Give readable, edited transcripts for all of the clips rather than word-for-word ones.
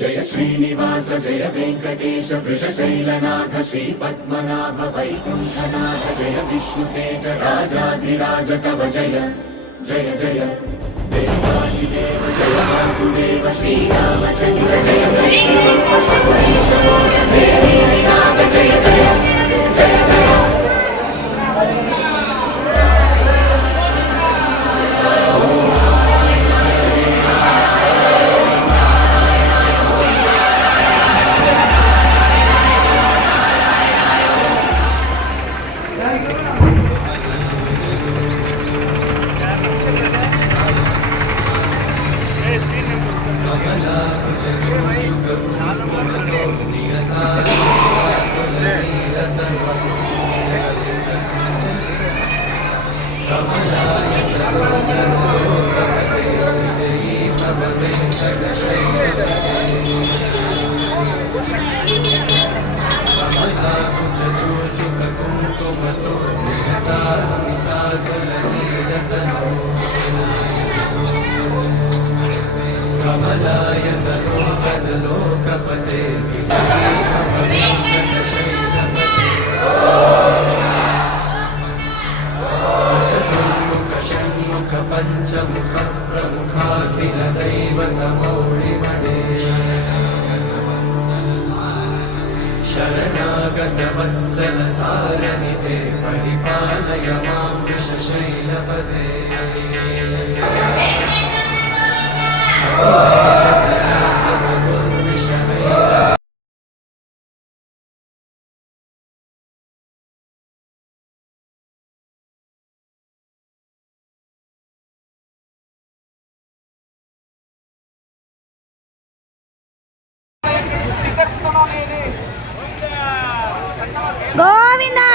जय श्रीनिवास जय वेंकटेश वृषशैलनाथ श्रीपद्मनाभ वैकुंठनाथ जय विष्णुतेज राजाधिराज तव जय जय जय देवादिदेव जय वासुदेव श्रीरामचंद्र जय शबरीश नाग जय जय जय जय। पंचमुख प्रमुखाखिल दैवतमौलिमणे शरणागत वत्सल सारनिधे परिपालय मां वृषशैलपदे गोविंदा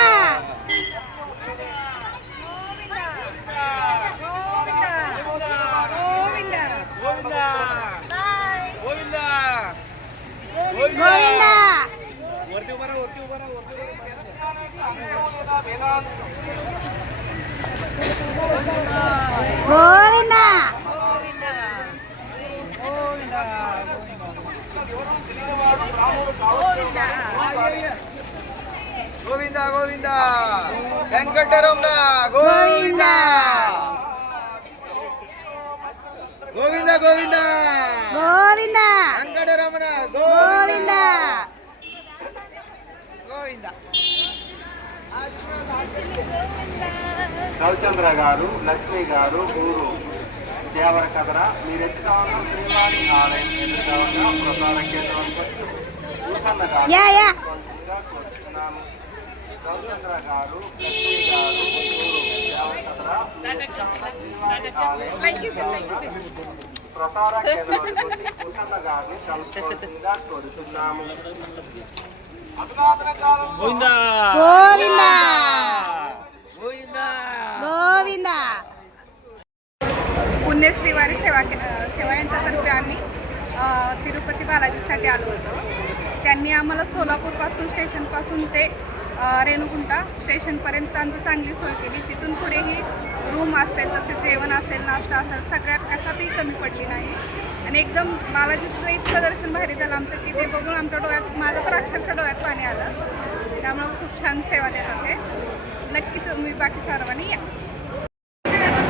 गोविंदा गोविंदा गोविंदा गोविंदा वेंकटरमण गोविंदा गोविंदा गोविंदा गोविंदा वेंकटरमण गोविंदा गोविंदा రవిచంద్ర గారు లక్ష్మి గారు ఊరు దేవరకథర మీరు ఎత్తుకావన శ్రీవారి ఆలయం ఎదురుగా ప్రసార కేంద్రానికి వచ్చి యా యా కోరుతున్నాము. రవిచంద్ర గారు లక్ష్మి గారు ఊరు దేవరకథర శ్రీవారి ఆలయం ప్రసార కేంద్రానికి వచ్చి కుటుంబ గారిని కలుసుకోవాల్సిందిగా కోరుతున్నాము. గోవిందా गोविंदा पुण्यश्रीवारी सेवा यांच्यातर्फे आम्ही तिरुपती बालाजीसाठी आलो होतो. त्यांनी आम्हाला सोलापूरपासून स्टेशनपासून ते रेणुकुंटा स्टेशनपर्यंत आमची चांगली सोय केली. तिथून पुढेही रूम असेल, तसेच जेवण असेल, नाश्ता असेल, सगळ्यात कशातही कमी पडली नाही. आणि एकदम बालाजीचं इतकं दर्शन भारी झालं आमचं की ते बघून आमच्या डोळ्यात, माझं तर अक्षरशः डोळ्यात पाणी आलं. त्यामुळे खूप छान सेवा देतात ते. नक्की तुम्ही बाकी सर्वांनी या.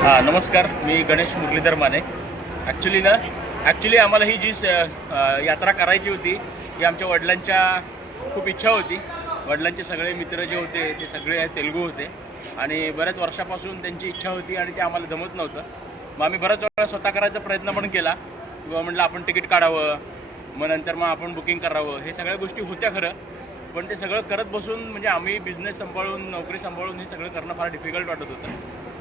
हां नमस्कार, मी गणेश मुरलीधर माने. ॲक्च्युली आम्हाला ही जी यात्रा करायची होती ही आमच्या वडिलांच्या खूप इच्छा होती. वडिलांचे सगळे मित्र जे होते ते सगळे तेलुगू होते आणि बऱ्याच वर्षापासून त्यांची इच्छा होती आणि ते आम्हाला जमत नव्हतं. मग आम्ही बऱ्याच वेळा स्वतः करायचा प्रयत्न पण केला किंवा म्हटलं आपण तिकीट काढावं, मग नंतर मग आपण बुकिंग करावं, हे सगळ्या गोष्टी होत्या खरं. पण ते सगळं करत बसून म्हणजे आम्ही बिझनेस सांभाळून, नोकरी सांभाळून हे सगळं करणं फार डिफिकल्ट वाटत होतं.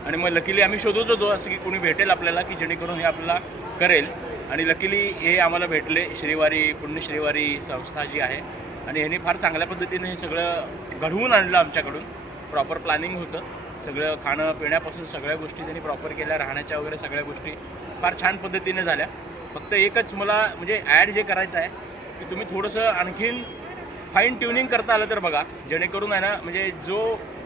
आणि मग लकीली आम्ही शोधत होतो असं की कोणी भेटेल आपल्याला की जेणेकरून हे आपल्याला करेल. आणि लकीली हे आम्हाला भेटले. श्रीवारी पुण्यश्रीवारी संस्था जी आहे आणि ह्यांनी फार चांगल्या पद्धतीने हे सगळं घडवून आणलं आमच्याकडून. प्रॉपर प्लॅनिंग होतं सगळं, खाणं पिण्यापासून सगळ्या गोष्टी त्यांनी प्रॉपर केल्या, राहण्याच्या वगैरे सगळ्या गोष्टी फार छान पद्धतीने झाल्या. फक्त एकच मला म्हणजे ॲड जे करायचं आहे की तुम्ही थोडंसं आणखीन फाईन ट्युनिंग करता आलं तर बघा, जेणेकरून आहे ना म्हणजे जो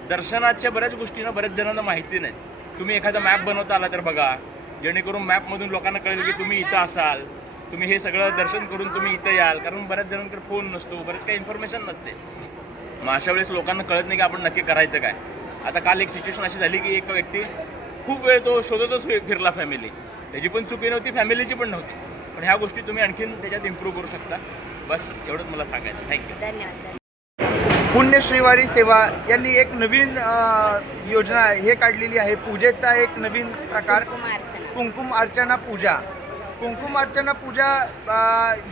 दर्शनाच्या बऱ्याच गोष्टी ना बऱ्याच जणांना माहिती नाहीत. तुम्ही एखादा मॅप बनवता आला तर बघा, जेणेकरून मॅपमधून लोकांना कळेल की तुम्ही इथं असाल तुम्ही हे सगळं दर्शन करून तुम्ही इथं याल, कारण बऱ्याच जणांकडे फोन नसतो, बरेच काही इन्फॉर्मेशन नसते. मग अशा वेळेस लोकांना कळत नाही की आपण नक्की करायचं काय. आता काल एक सिच्युएशन अशी झाली की एक व्यक्ती खूप वेळ तो शोधतच फिरला फॅमिली, त्याची पण चुकी नव्हती, फॅमिलीची पण नव्हती. पण ह्या गोष्टी तुम्ही आणखीन त्याच्यात इम्प्रूव्ह करू शकता. बस एवढंच मला सांगायचं. थँक्यू. धन्यवाद. पुण्यश्रीवारी सेवा यांनी एक नवीन योजना हे काढलेली आहे. पूजेचा एक नवीन प्रकार कुंकुम अर्चना पूजा. कुंकुम अर्चना पूजा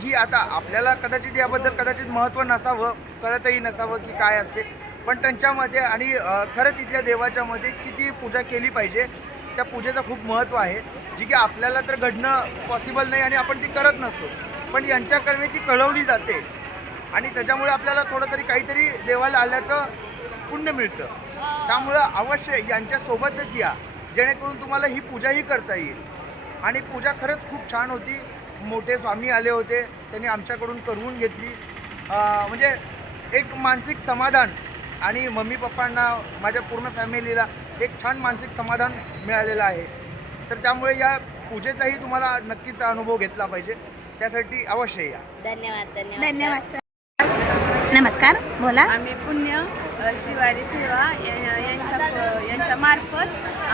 ही आता आपल्याला कदाचित याबद्दल कदाचित महत्त्व नसावं, कळतही नसावं की काय असते, पण त्यांच्यामध्ये आणि खरंच इथल्या देवाच्या मध्ये किती पूजा केली पाहिजे, त्या पूजेचं खूप महत्त्व आहे, जी की आपल्याला तर घडणं पॉसिबल नाही आणि आपण ती करत नसतो, पण यांच्याकडे ती कळवली जाते आणि त्याच्यामुळे आपल्याला थोडं तरी काहीतरी देवाला आल्याचं पुण्य मिळतं. त्यामुळं अवश्य यांच्यासोबतच या, जेणेकरून तुम्हाला ही पूजाही करता येईल. आणि पूजा खरंच खूप छान होती. मोठे स्वामी आले होते, त्यांनी आमच्याकडून करवून घेतली. म्हणजे एक मानसिक समाधान आणि मम्मी पप्पांना, माझ्या पूर्ण फॅमिलीला एक छान मानसिक समाधान मिळालेलं आहे. तर त्यामुळे या पूजेचाही तुम्हाला नक्कीच अनुभव घेतला पाहिजे, त्यासाठी अवश्य या. धन्यवाद सर. नमस्कार, बोला. आम्ही पुण्य श्रीवारी सेवा यांच्या मार्फत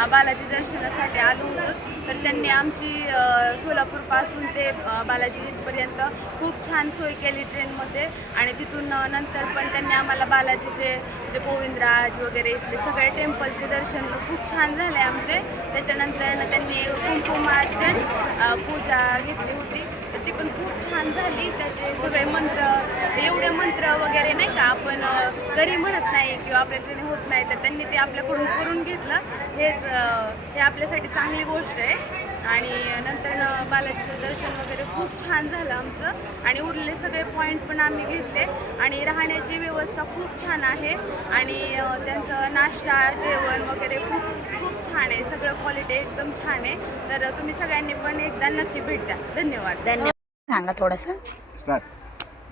बालाजी दर्शनासाठी आलो होतो. तर त्यांनी आमची सोलापूरपासून ते बालाजीपर्यंत खूप छान सोय केली ट्रेनमध्ये आणि तिथून नंतर पण त्यांनी आम्हाला बालाजीचे जे गोविंदराज वगैरे इथले सगळे टेम्पलचे दर्शन खूप छान झाले आमचे. त्याच्यानंतर त्यांनी कुंकुमार्चन पूजा घेतली होती, तर ती पण खूप छान झाली. त्याचे सगळे मंत्र, एवढे मंत्र वगैरे नाही का आपण घरी म्हणत नाही किंवा आपल्याच्याने होत नाही, तर त्यांनी ते आपल्याकडून करून घेतलं. हे आपल्यासाठी चांगली गोष्ट आहे. आणि नंतर बालाजीचं दर्शन वगैरे खूप छान झालं आमचं आणि उरलेले सगळे पॉईंट पण आम्ही घेतले. आणि राहण्याची व्यवस्था खूप छान आहे आणि त्यांचं नाश्ता जेवण वगैरे खूप खूप छान आहे. सगळं क्वालिटी एकदम छान आहे. तर तुम्ही सगळ्यांनी पण एकदा नक्की भेट द्या. धन्यवाद. सांगा थोडंसं. स्टार्ट.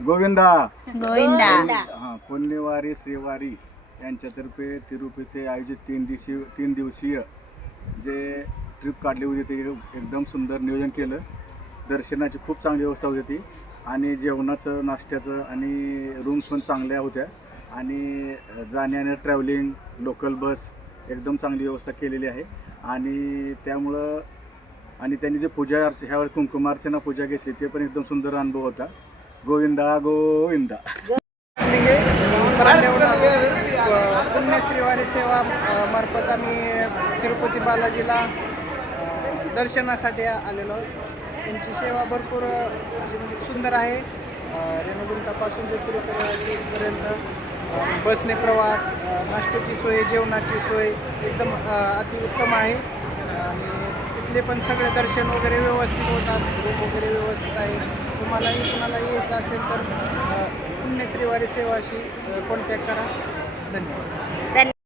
गोविंदा गोविंदा. हां, पुण्यवारी श्रीवारी यांच्यातर्फे तिरुपती आयोजित तीन दिवसीय जे ट्रिप काढली होती ते एकदम सुंदर नियोजन केलं. दर्शनाची खूप चांगली व्यवस्था होती ती आणि जेवणाचं, नाश्त्याचं आणि रूम्स पण चांगल्या होत्या आणि जाण्याने ट्रॅव्हलिंग, लोकल बस एकदम चांगली व्यवस्था केलेली आहे. आणि त्यामुळं आणि त्यांनी जे पूजा ह्यावेळी कुंकुमार्चना पूजा घेतली ते पण एकदम सुंदर अनुभव होता. गोविंदा गोविंदा. पुण्यश्रीवारी सेवा मार्फत आम्ही तिरुपती बालाजीला दर्शनासाठी आलेलो. त्यांची सेवा भरपूर अशी म्हणजे सुंदर आहे. रेणुगुंटापासून ते तिरुपतीपर्यंत बसने प्रवास, नाश्त्याची सोय, जेवणाची सोय एकदम अतिउत्तम आहे. आणि तिथले पण सगळे दर्शन वगैरे व्यवस्थित होतात, रूम वगैरे व्यवस्थित आहे. तुम्हालाही कुणाला यायचं असेल तर पुण्यश्रीवारी सेवाशी कॉन्टॅक्ट करा. धन्यवाद.